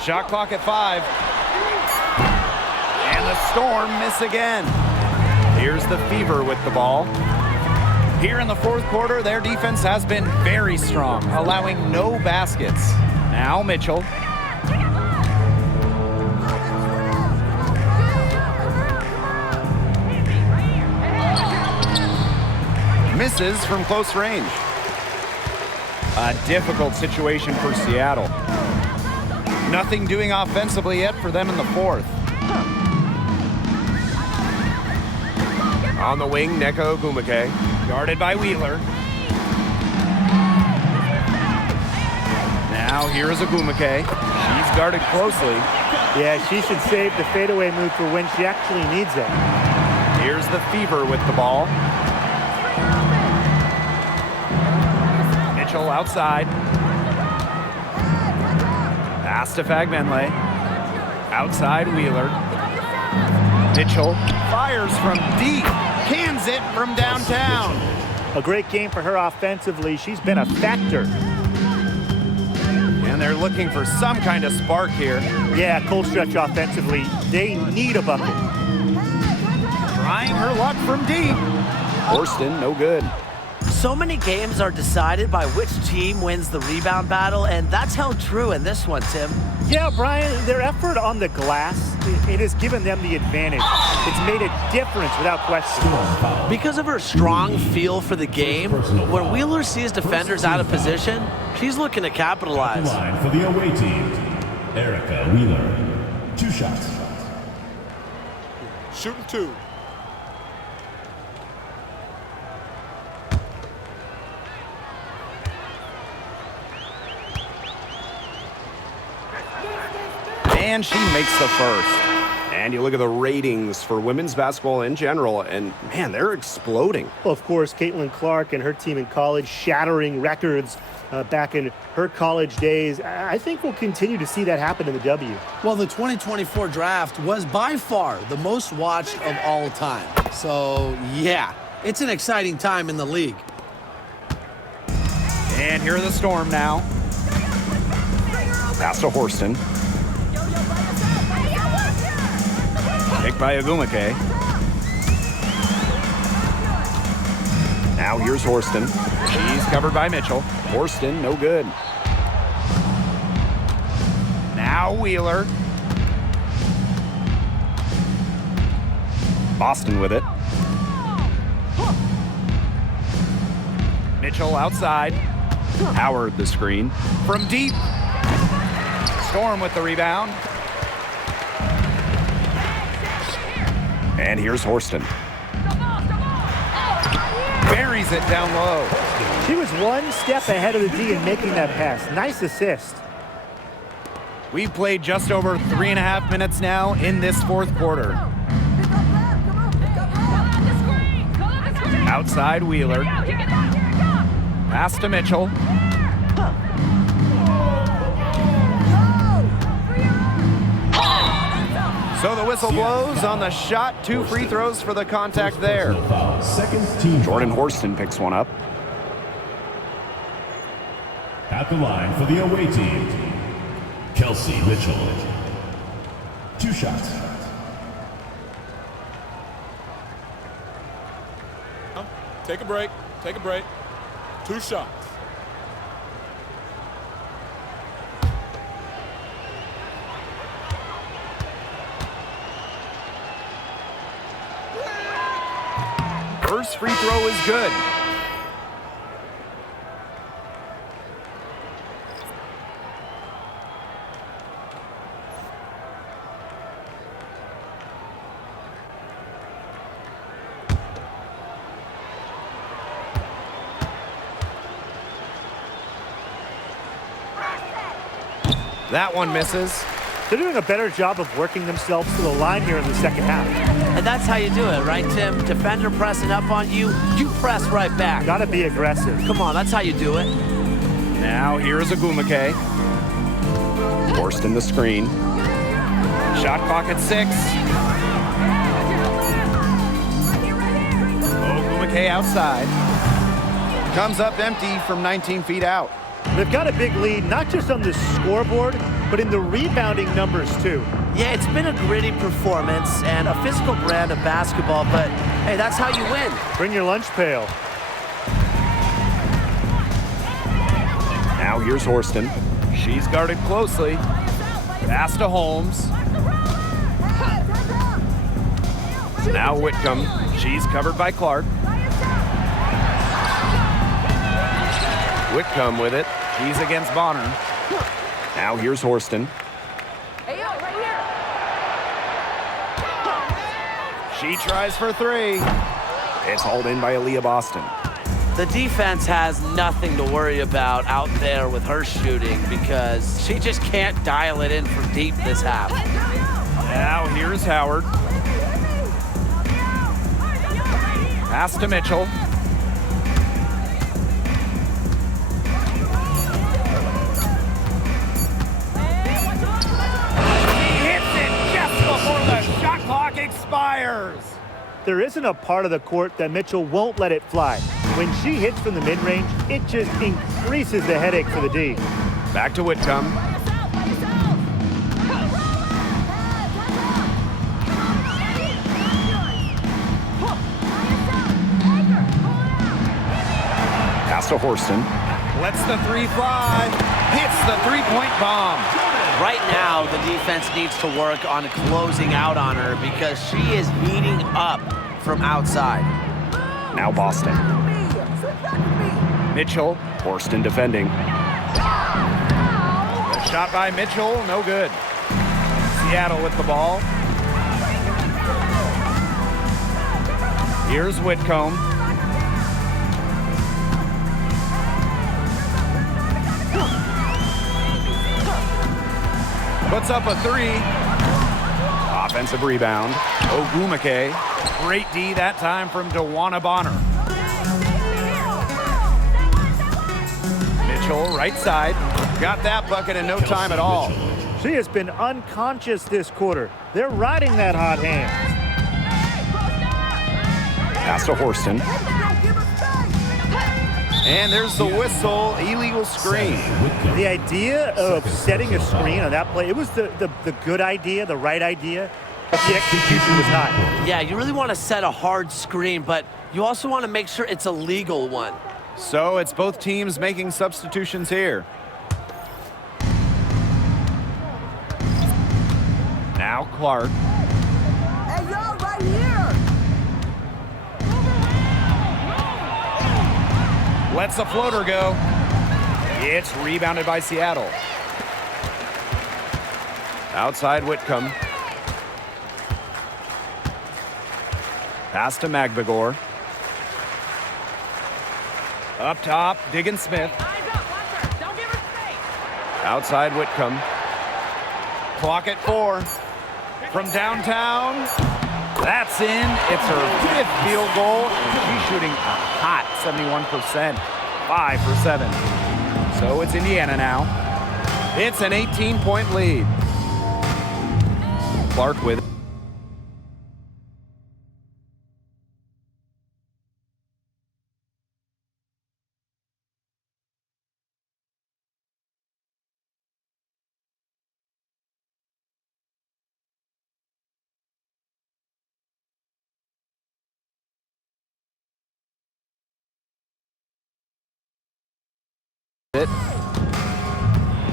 Shot clock at 5. And the Storm miss again. Here's the Fever with the ball. Here in the fourth quarter, their defense has been very strong, allowing no baskets. Now Mitchell. Misses from close range. A difficult situation for Seattle. Nothing doing offensively yet for them in the fourth. On the wing, Nneka Ogumake. Guarded by Wheeler. Now here's Ogumake. She's guarded closely. Yeah, she should save the fadeaway move for when she actually needs it. Here's the Fever with the ball. Mitchell outside. Pass to Fagmenle. Outside Wheeler. Mitchell fires from deep. Cans it from downtown. A great game for her offensively. She's been a factor. And they're looking for some kind of spark here. Yeah, cold stretch offensively. They need a bucket. Trying her luck from deep. Horston, no good. So many games are decided by which team wins the rebound battle, and that's held true in this one, Tim. Yeah, Brian, their effort on the glass, it has given them the advantage. It's made a difference without question. Because of her strong feel for the game, when Wheeler sees defenders out of position, she's looking to capitalize. Line for the away team, Erica Wheeler. 2 shots. Shooting 2. And she makes the first. And you look at the ratings for women's basketball in general, and man, they're exploding. Well, of course, Caitlin Clark and her team in college shattering records back in her college days. I think we'll continue to see that happen in the W. Well, the 2024 draft was by far the most watched of all time. So, yeah, it's an exciting time in the league. And here are the Storm now. Pass to Horston. Picked by Ogumake. Now here's Horston. She's covered by Mitchell. Horston, no good. Now Wheeler. Boston with it. Mitchell outside. Howard the screen. From deep. Storm with the rebound. And here's Horston. buries it down low. She was one step ahead of the D in making that pass. Nice assist. We've played just over 3.5 minutes now in this fourth quarter. Outside Wheeler. Pass to Mitchell. So the whistle blows on the shot. 2 free throws for the contact there. Second team. Jordan Horston picks one up. At the line for the away team, Kelsey Mitchell. 2 shots. Take a break. Take a break. 2 shots. First free throw is good. That one misses. They're doing a better job of working themselves to the line here in the second half. And that's how you do it, right, Tim? Defender pressing up on you, you press right back. Got to be aggressive. Come on, that's how you do it. Now here's Agumake. Forced in the screen. Shot clock at 6. Agumake outside. Comes up empty from 19 feet out. They've got a big lead, not just on the scoreboard, but in the rebounding numbers, too. Yeah, it's been a gritty performance and a physical brand of basketball, but hey, that's how you win. Bring your lunch pail. Now here's Horston. She's guarded closely. Pass to Holmes. Now Whitcomb. She's covered by Clark. Whitcomb with it. She's against Bonner. Now here's Horston. Hey, yo, right here. She tries for 3. It's hauled in by Aaliyah Boston. The defense has nothing to worry about out there with her shooting because she just can't dial it in from deep this half. Now here's Howard. Pass to Mitchell. Expires. There isn't a part of the court that Mitchell won't let it fly. When she hits from the mid-range, it just increases the headache for the D. Back to Whitcomb. Pass to Horston. Lets the 3 fly. Hits the 3-point bomb. Right now, the defense needs to work on closing out on her because she is heating up from outside. Now Boston. Mitchell, Horston defending. The shot by Mitchell, no good. Seattle with the ball. Here's Whitcomb. Puts up a 3. Offensive rebound. Ogumake. Great D that time from DeWanna Bonner. Mitchell, right side. Got that bucket in no time at all. She has been unconscious this quarter. They're riding that hot hand. Pass to Horston. And there's the whistle, illegal screen. The idea of setting a screen on that play, it was the good idea, the right idea, but the execution was not. Yeah, you really want to set a hard screen, but you also want to make sure it's a legal one. So it's both teams making substitutions here. Now Clark. Hey, yo, right here. Lets the floater go. It's rebounded by Seattle. Outside Whitcomb. Pass to Magbagor. Up top, Diggin Smith. Don't give her space. Outside Whitcomb. Clock at 4. From downtown. That's in. It's her 5th field goal. And she's shooting a hot 71%. 5 for 7. So it's Indiana now. It's an 18-point lead. Clark with it.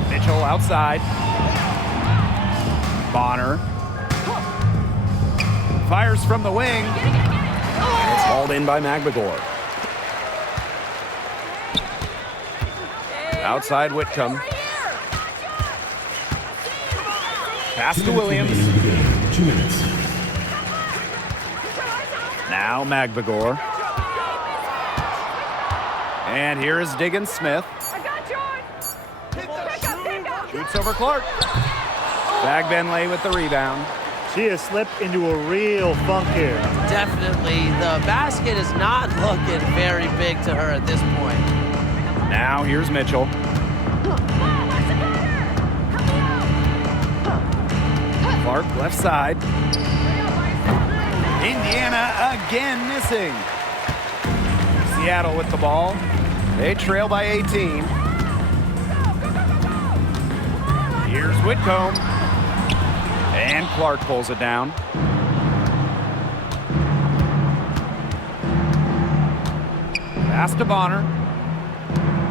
Mitchell outside. Bonner. Fires from the wing. And it's hauled in by Magbegor. Outside Whitcomb. Pass to Williams. 2 minutes. Now Magbegor. And here is Diggin Smith. Shoots over Clark. Bagbenley with the rebound. She has slipped into a real funk here. Definitely. The basket is not looking very big to her at this point. Now here's Mitchell. Clark left side. Indiana again missing. Seattle with the ball. They trail by 18. Here's Whitcomb. And Clark pulls it down. Pass to Bonner.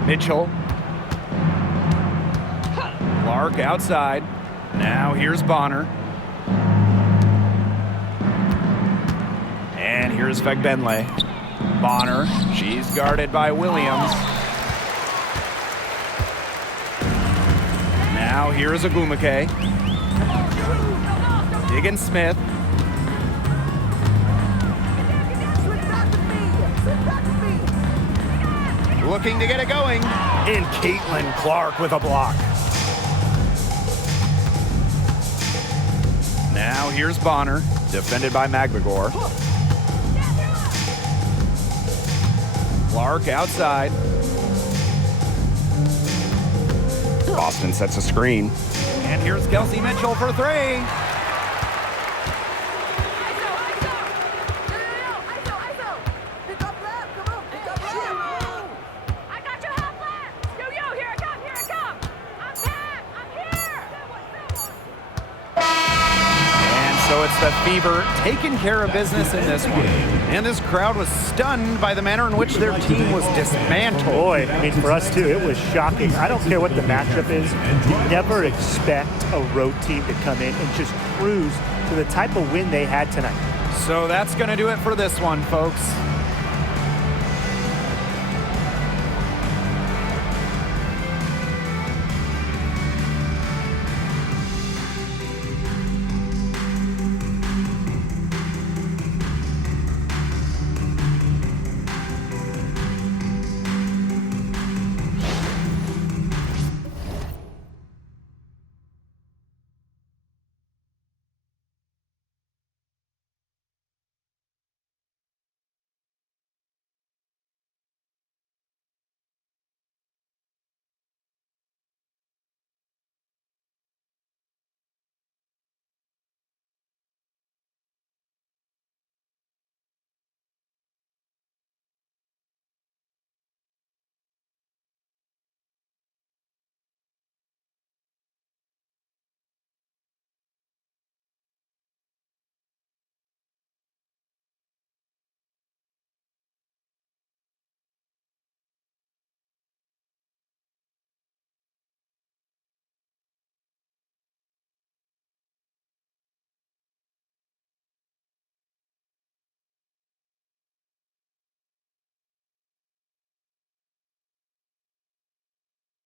Mitchell. Clark outside. Now here's Bonner. And here's Bagbenley. Bonner. She's guarded by Williams. Now here's Agumake. Diggin Smith. Looking to get it going. And Caitlin Clark with a block. Now here's Bonner, defended by Magbegor. Clark outside. Boston sets a screen. And here's Kelsey Mitchell for 3. So it's the Fever taking care of business in this one. And this crowd was stunned by the manner in which their team was dismantled. Boy, I mean, for us too, it was shocking. I don't care what the matchup is. You never expect a road team to come in and just cruise to the type of win they had tonight. So that's going to do it for this one, folks.